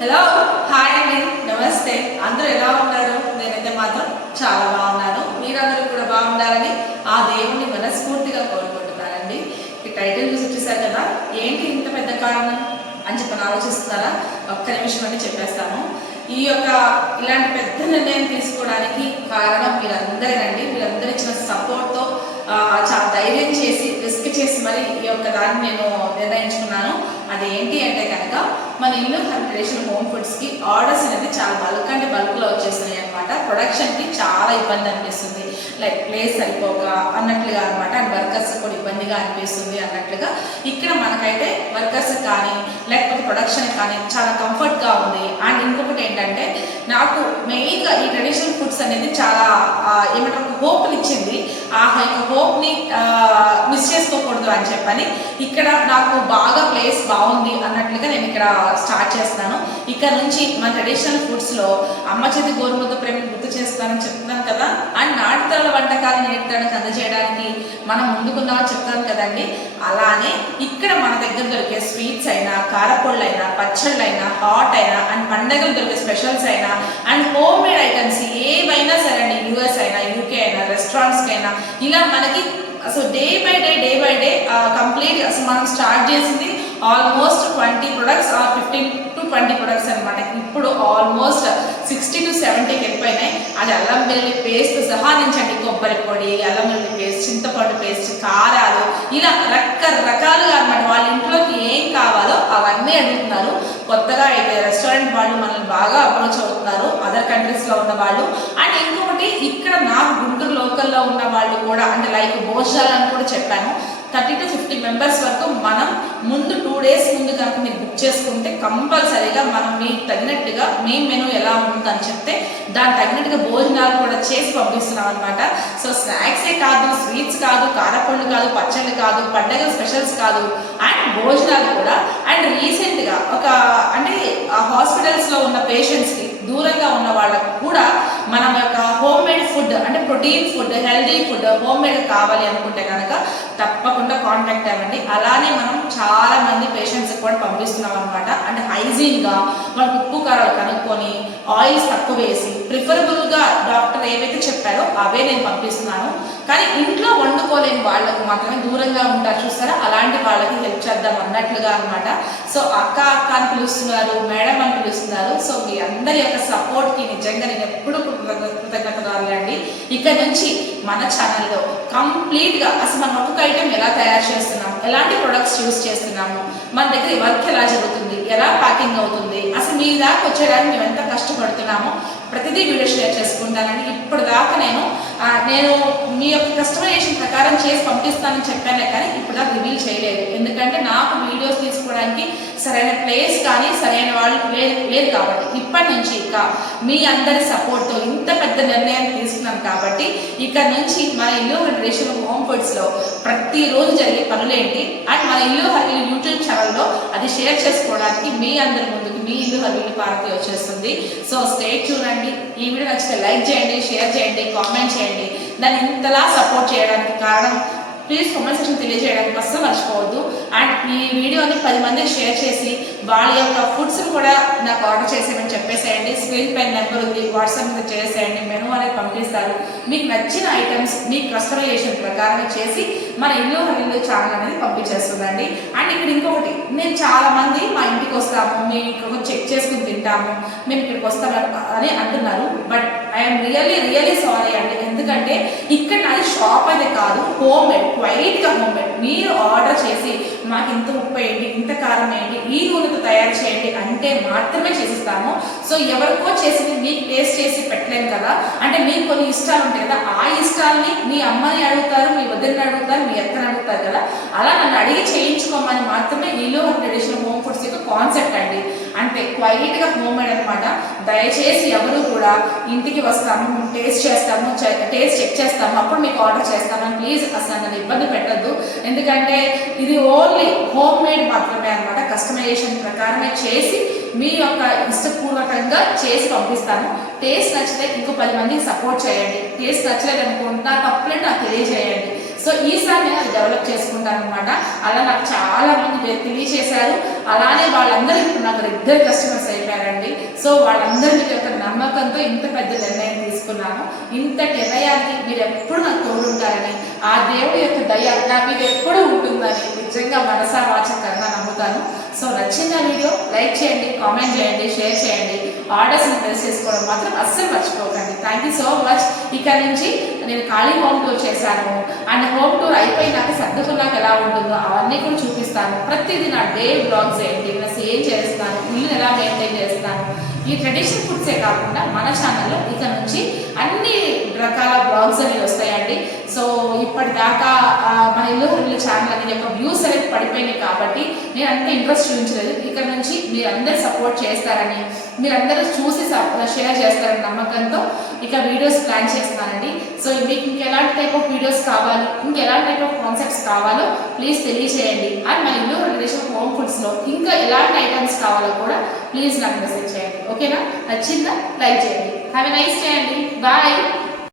Hello hi అండి, నమస్తే. అందరూ ఎలా ఉన్నారు? నేనైతే మాత్రం చాలా బాగున్నాను. మీరందరూ కూడా బాగుండాలని ఆ దేవుణ్ణి మనస్ఫూర్తిగా కోరుకుంటున్నానండి. ఈ టైటిల్ చూసి వచ్చేసారు కదా, ఏంటి ఇంత పెద్ద కారణం అని చెప్పని ఆలోచిస్తున్నారా? ఒక్క నిమిషం అని చెప్పేస్తాను. ఈ యొక్క ఇలాంటి పెద్ద నిర్ణయం తీసుకోవడానికి కారణం మీరందరేనండి. మీరందరూ ఇచ్చిన సపోర్ట్తో చాలా ధైర్యం చేసి రిస్క్ చేసి మరి ఈ యొక్క దాన్ని నేను నిర్ణయించుకున్నాను. అది ఏంటి అంటే కనుక, మన ఇల్లు ట్రెడిషనల్ హోమ్ ఫుడ్స్కి ఆర్డర్స్ అనేది చాలా బల్క్లో వచ్చేస్తున్నాయి అనమాట. ప్రొడక్షన్కి చాలా ఇబ్బంది అనిపిస్తుంది, లైక్ ప్లేస్ సరిపోక అన్నట్లుగా అనమాట. అండ్ వర్కర్స్ కూడా ఇబ్బందిగా అనిపిస్తుంది అన్నట్లుగా. ఇక్కడ మనకైతే వర్కర్స్ కానీ లేకపోతే ప్రొడక్షన్ కానీ చాలా కంఫర్ట్గా ఉంది. అండ్ ఇంకొకటి ఏంటంటే, నాకు మెయిన్గా ఈ ట్రెడిషనల్ ఫుడ్స్ అనేది చాలా ఏమంటారు హోప్ని ఇచ్చింది. ఆ యొక్క హోప్ని మిస్ చేసుకోకూడదు అని చెప్పని ఇక్కడ నాకు బాగా ప్లేస్ బాగుంది అన్నట్లుగా నేను ఇక్కడ స్టార్ట్ చేస్తున్నాను. ఇక్కడ నుంచి మన ట్రెడిషనల్ ఫుడ్స్లో అమ్మ చేతి గోరుముద్ద ప్రేమ గుర్తు చేస్తానని చెప్తున్నాను కదా. అండ్ నాటుతరాల వంటకాలు నేర్పడానికి అందజేయడానికి మనం ముందుకుందామని చెప్తాను కదండి. అలానే ఇక్కడ మన దగ్గర దొరికే స్వీట్స్ అయినా, కారపొళ్ళు అయినా, పచ్చళ్ళు అయినా, హాట్ అయినా, అండ్ పండగలు దొరికే స్పెషల్స్ అయినా, అండ్ హోమ్ మేడ్ ఐటమ్స్ ఏవైనా సరే అండి, యూఎస్ అయినా, యూకే అయినా, రెస్టారెంట్స్కి అయినా, ఇలా మనకి అసలు డే బై డే కంప్లీట్ అసలు మనం స్టార్ట్ చేసింది almost 20 products or 15 to 20 products అనమాట. ఇప్పుడు ఆల్మోస్ట్ 60 to 70కి వెళ్ళిపోయినాయి. అది అల్లం వెల్లుల్లి పేస్ట్ సహా నుంచండి, కొబ్బరి పొడి, అల్లం వెల్లుల్లి పేస్ట్, చింతపండు పేస్ట్, కారాలు, ఇలా రకరకాలుగా అనమాట. వాళ్ళ ఇంట్లోకి ఏం కావాలో అవన్నీ అడుగుతున్నారు. కొత్తగా అయితే రెస్టారెంట్ వాళ్ళు మనల్ని బాగా అప్రోచ్ అవుతున్నారు, అదర్ కంట్రీస్లో ఉన్న వాళ్ళు. అండ్ ఇంకొకటి, ఇక్కడ నాకు గుంటూరు లోకల్లో ఉన్న వాళ్ళు కూడా, అంటే లైక్ భోజనాలని కూడా చెప్పాను, 30 to 50 మెంబర్స్ వరకు మనం ముందు 2 days ముందు కనుక మీరు బుక్ చేసుకుంటే కంపల్సరీగా మనం మీకు తగినట్టుగా మీ మెనూ ఎలా ఉంటుందని చెప్తే దానికి తగినట్టుగా భోజనాలు కూడా చేసి పంపిస్తున్నాం అనమాట. సో స్నాక్సే కాదు, స్వీట్స్ కాదు, కారపళ్ళు కాదు, పచ్చళ్ళు కాదు, పండగ స్పెషల్స్ కాదు, అండ్ భోజనాలు కూడా. అండ్ రీసెంట్గా అంటే హాస్పిటల్స్లో ఉన్న పేషెంట్స్కి దూరంగా ఉన్న వాళ్ళకు కూడా మనం యొక్క హోమ్ మేడ్ ఫుడ్, అంటే protein food, healthy food home made కావాలి అనుకుంటే కనుక తప్పకుండా కాంటాక్ట్ అవ్వండి. అలానే మనం చాలా మంది పేషెంట్స్కి కూడా పంపిస్తున్నాం అనమాట. అంటే హైజీన్గా వాళ్ళకి ఉప్పు కారాలు కనుక్కొని ఆయిల్స్ తక్కువ వేసి ప్రిఫరబుల్గా డాక్టర్ ఏవైతే చెప్పారో అవే నేను పంపిస్తున్నాను. కానీ ఇంట్లో వండుకోలేని వాళ్ళకు మాత్రమే, దూరంగా ఉంటారు చూస్తారా, అలాంటి వాళ్ళకి హెల్ప్ చేద్దాం అన్నట్లుగా అనమాట. సో అక్క అని పిలుస్తున్నారు, మేడం అని పిలుస్తున్నారు. సో మీ అందరి యొక్క సపోర్ట్కి నిజంగా నేను ఎప్పుడు కృతజ్ఞతలు అండి. ఇక్కడ నుంచి మన ఛానల్లో కంప్లీట్గా అసలు మనం ఒక్కొక్క ఐటెం ఎలా తయారు చేస్తున్నాము, ఎలాంటి ప్రొడక్ట్స్ యూజ్ చేస్తున్నాము, మన దగ్గర వర్క్ ఎలా జరుగుతుంది, ఎలా ప్యాకింగ్ అవుతుంది, అసలు మీ దాకా వచ్చేయడానికి మేము ఎంత కష్టపడుతున్నామో ప్రతిదీ వీడియో షేర్ చేసుకుంటానండి. ఇప్పుడు దాకా నేను మీ యొక్క కస్టమైజేషన్ ప్రకారం చేసి పంపిస్తానని చెప్పానే కానీ ఇప్పుడు దాకా రివీల్ చేయలేదు. ఎందుకంటే నాకు వీడియోస్ తీసుకోవడానికి సరైన ప్లేస్ కానీ సరైన వాళ్ళు లేదు కాబట్టి ఇప్పటి నుంచి ఇక మీ అందరి సపోర్ట్తో ఇంత పెద్ద నిర్ణయం తీసుకున్నాను కాబట్టి ఇక్కడ నుంచి మన ఇల్లు ట్రెడిషనల్ హోమ్ ఫుడ్స్లో ప్రతిరోజు జరిగే పనులేంటి, అండ్ మన ఇల్లు యూట్యూబ్ ఛానల్లో అది షేర్ చేసుకోవడానికి మీ అందరి ముందుకు మీ ఇల్లు హర్విల్లి పార్వతి వచ్చేస్తుంది. సో స్టే చూడండి. ఈ వీడియో నచ్చితే లైక్ చేయండి, షేర్ చేయండి, కామెంట్ చేయండి. దాన్ని ఇంతలా సపోర్ట్ చేయడానికి కారణం ప్లీజ్ కామెంట్ సెక్షన్ తెలియజేయడానికి అస్సలు మర్చిపోవద్దు. అండ్ ఈ వీడియోని 10 మందికి షేర్ చేసి వాళ్ళ యొక్క ఫుడ్స్ని కూడా నాకు ఆర్డర్ చేసేయమని చెప్పేసేయండి. స్క్రీన్ పైన నెంబర్ ఉంది, వాట్సాప్ మీద చేసేయండి, మెనూ అనేది పంపిస్తారు. మీకు నచ్చిన ఐటమ్స్ మీ కస్టమైజేషన్ ప్రకారం చేసి మన ఇల్లు ఛానల్ అనేది పంపించేస్తుందండి. అండ్ ఇక్కడ ఇంకొకటి, నేను చాలా మంది మా ఇంటికి వస్తాము, మేము ఇక్కడ చెక్ చేసుకుని తింటాము, మేము ఇక్కడికి వస్తాము అని అంటున్నారు. బట్ ఐఎమ్ రియల్లీ సారీ అండి. ఎందుకంటే ఇక్కడ నాది షాప్ అయితే కాదు, హోమ్ మేడ్, క్వైట్గా హోమ్ మేడ్. మీరు ఆర్డర్ చేసి మాకు ఇంత ఉప్పు వేయండి, ఇంత కారం వేయండి, ఈ నూనెతో తయారు చేయండి అంటే మాత్రమే చేసిస్తాము. సో ఎవరికో చేసింది మీకు టేస్ట్ చేసి పెట్టలేము కదా. అంటే మీకు కొన్ని ఇష్టాలు ఉంటాయి కదా, ఆ ఇష్టాలని మీ అమ్మని అడుగుతారు, మీ వదిలిని అడుగుతారు, మీ అత్తని అడుగుతారు కదా. అలా నన్ను అడిగి చేయించుకోమని మాత్రమే ఈలో ట్రెడిషనల్ హోమ్ ఫుడ్స్ యొక్క కాన్సెప్ట్ అండి. అంటే క్వైట్గా హోమ్ మేడ్ అనమాట. దయచేసి ఎవరు కూడా ఇంటికి వస్తాము, టేస్ట్ చేస్తాము, టేస్ట్ చెక్ చేస్తాము, అప్పుడు మీకు ఆర్డర్ చేస్తామని ప్లీజ్ అసలు నన్ను ఇబ్బంది పెట్టద్దు. ఎందుకంటే ఇది ఓన్లీ హోమ్ మేడ్ మాత్రమే అనమాట. కస్టమైజేషన్ ప్రకారమే చేసి మీ యొక్క ఇష్టపూర్వకంగా చేసి పంపిస్తాను. టేస్ట్ నచ్చితే ఇంకో 10 మందికి సపోర్ట్ చేయండి. టేస్ట్ నచ్చలేదు అనుకోండి, నా తప్పులేదు నాకు తెలియజేయండి. సో ఈసారి నేను అది డెవలప్ చేసుకుంటాను అనమాట. అలా నాకు చాలా మంది తెలియచేశారు. అలానే వాళ్ళందరూ ఇప్పుడు నాకు రెగ్యులర్ కస్టమర్స్ అయిపోయారండి. సో వాళ్ళందరి మీద యొక్క నమ్మకంతో ఇంత పెద్ద నిర్ణయం తీసుకున్నాను. ఇంత నిర్ణయానికి మీరు ఎప్పుడు నాకు తోడుంటారని, ఆ దేవుడి యొక్క దయ నా మీద ఎప్పుడు ఉంటుందని నిజంగా మనసా వాచకంగా నమ్ముతాను. సో నచ్చిన వీడియో లైక్ చేయండి, కామెంట్ చేయండి, షేర్ చేయండి. ఆర్డర్స్ని ప్లేస్ చేసుకోవడం మాత్రం అస్సలు మర్చిపోకండి. Thank you so much. ఇక్కడ నుంచి నేను ఖాళీ హోమ్ టూర్ చేశాను అండ్ హోమ్ టూర్ అయిపోయినాక సర్దుకున్నాక ఎలా ఉంటుందో అవన్నీ కూడా చూపిస్తాను. ప్రతిదీ నా డే బ్లాగ్స్ ఏంటి, నేను ఏం చేస్తాను, ఇల్లుని ఎలా మెయింటైన్ చేస్తాను, ఈ ట్రెడిషనల్ ఫుడ్సే కాకుండా మన ఛానల్లో ఇక నుంచి అన్ని రకాల బ్లాగ్స్ అనేవి వస్తాయండి. సో ఇప్పటిదాకా మన ఇల్లు ఛానల్ అనేది యొక్క వ్యూస్ అనేది పడిపోయినాయి కాబట్టి నేను అంత ఇంట్రెస్ట్ చూపించలేదు. ఇక్కడ నుంచి మీరందరూ సపోర్ట్ చేస్తారని, మీరందరూ చూసి షేర్ చేస్తారని నమ్మకంతో ఇక వీడియోస్ ప్లాన్ చేస్తున్నానండి. సో మీకు ఇంకెలాంటి టైప్ ఆఫ్ వీడియోస్ కావాలి, ఇంకెలాంటి టైప్ ఆఫ్ కాన్సెప్ట్స్ కావాలో ప్లీజ్ తెలియచేయండి. అండ్ మన ఇల్లు ట్రెడిషనల్ హోమ్ ఫుడ్స్లో ఇంకా ఎలాంటి ఐటమ్స్ కావాలో కూడా ప్లీజ్ నాకు మెసేజ్ చేయండి. ఓకేనా? నచ్చిందా? లైక్ చేయండి. హ్యావ్ ఎ నైస్ డే అండి. బాయ్.